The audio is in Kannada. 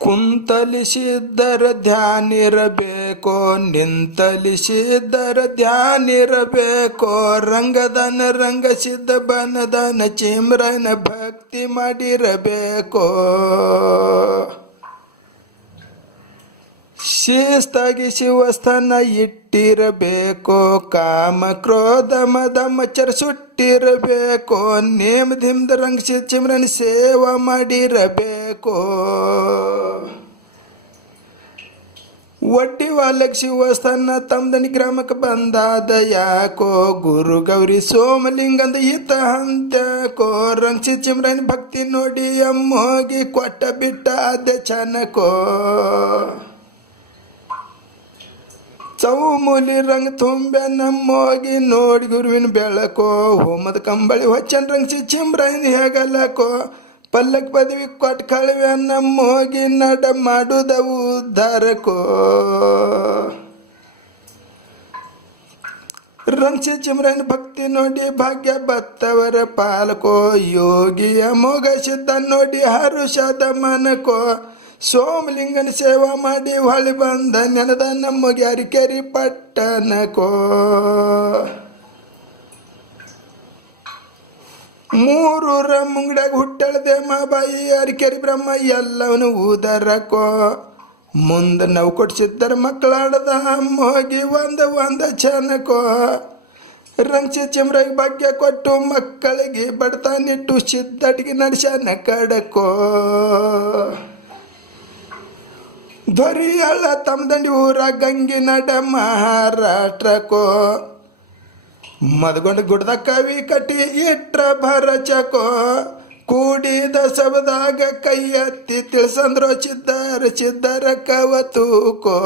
ಕುಂತಲಿಸಿದ್ದರ ಧ್ಯಾನಿರಬೇಕೋ, ನಿಂತಲಿಸಿದ್ದರ ಧ್ಯಾನಿರಬೇಕೋ, ರಂಗದನ ರಂಗಸಿದ್ದ ಬನದನ ಚಿಮ್ರನ ಭಕ್ತಿ ಮಾಡಿರಬೇಕೋ. ಶಿಸ್ತಾಗಿ ಶಿವಸ್ಥಾನ ಇಟ್ಟಿರಬೇಕೋ, ಕಾಮ ಕ್ರೋಧ ಮದ ಮಚ್ಚರ ಸುಟ್ಟಿರಬೇಕೋ, ನೇಮದಿಂದ ರಂಗಿಸಿ ಚಿಮ್ರನ ಸೇವಾ ಮಾಡಿರಬೇಕೋ. ಒಡ್ಡಿ ವಾಲಕ್ ಶಿವಸ್ಥಾನ ತಮ್ದನಿ ಗ್ರಾಮಕ್ಕೆ ಬಂದಾದ ಯಾಕೋ, ಗುರು ಗೌರಿ ಸೋಮಲಿಂಗಂದ ಈತ ಹಂತ್ಯಾಕೋ, ರಂಗಿಸಿ ಚಿಮ್ರನ ಭಕ್ತಿ ನೋಡಿ ಅಮ್ಮೋಗಿ ಕೊಟ್ಟ ಬಿಟ್ಟ ಅದ ಚನಕೋ. ಚೌಮೂಲಿ ರಂಗ ತುಂಬೆ ನಮ್ಮೋಗಿ ನೋಡಿ ಗುರುವಿನ ಬೆಳಕೋ, ಹೋಮದ ಕಂಬಳಿ ಹೊಚ್ಚನ್ ರಂಗಿಸಿ ಚಿಮ್ರೈನ್ ಹೇಗಲಕೋ, ಪಲ್ಲಕ್ ಪದವಿ ಕೊಟ್ಟು ಕಳವೆ ನಮ್ಮೋಗಿ ನಡ ಮಾಡುದ ಉದ್ಧಾರಕೋ. ರಂಗಿಸಿ ಚಿಮ್ರೈನ್ ಭಕ್ತಿ ನೋಡಿ ಭಾಗ್ಯ ಬತ್ತವರ ಪಾಲಕೋ, ಯೋಗಿಯ ಮೊಗ ಸಿದ್ಧ ನೋಡಿ ಹರುಷದ ಮನಕೋ, ಸೋಮಲಿಂಗನ ಸೇವಾ ಮಾಡಿ ಹೊಳಿ ಬಂದ ನೆನದ ನಮಗೆ ಅರಿಕೆರಿ ಪಟ್ಟಣಕೋ. ಮೂರೂರ ಮುಂಗಡ್ಯಾಗ ಹುಟ್ಟಳದೆ ಮಾಬಾಯಿ ಅರಿಕೆರಿ ಬ್ರಹ್ಮ ಎಲ್ಲವನು ಉದರಕೋ, ಮುಂದೆ ನಾವು ಕೊಡ್ಸಿದ್ದರ ಮಕ್ಕಳಾಡದ ಹೋಗಿ ಒಂದ ಚನಕೋ. ರಂಗಿಸಿ ಚಿಮ್ರಾಗಿ ಭಾಗ್ಯ ಕೊಟ್ಟು ಮಕ್ಕಳಿಗೆ ಬಡತಾನಿಟ್ಟು ಸಿದ್ದಟಿಗೆ ನಡೆಸನ ಕಡಕೋ. ಧ್ವರಿಯಳ ತಮ್ಮದಂಡಿ ಊರ ಗಂಗಿ ನಡ ಮಹಾರಾಷ್ಟ್ರಕೋ, ಮದಗೊಂಡ ಗುಡ್ದ ಕವಿ ಕಟ್ಟಿ ಇಟ್ರ ಭರಚಕೋ, ಕೂಡಿದ ಸಬದಾಗ ಕೈ ಎತ್ತಿ ತಿಳಿಸಂದ್ರೋ ಚಿದ್ದರ ಕವತುಕೋ.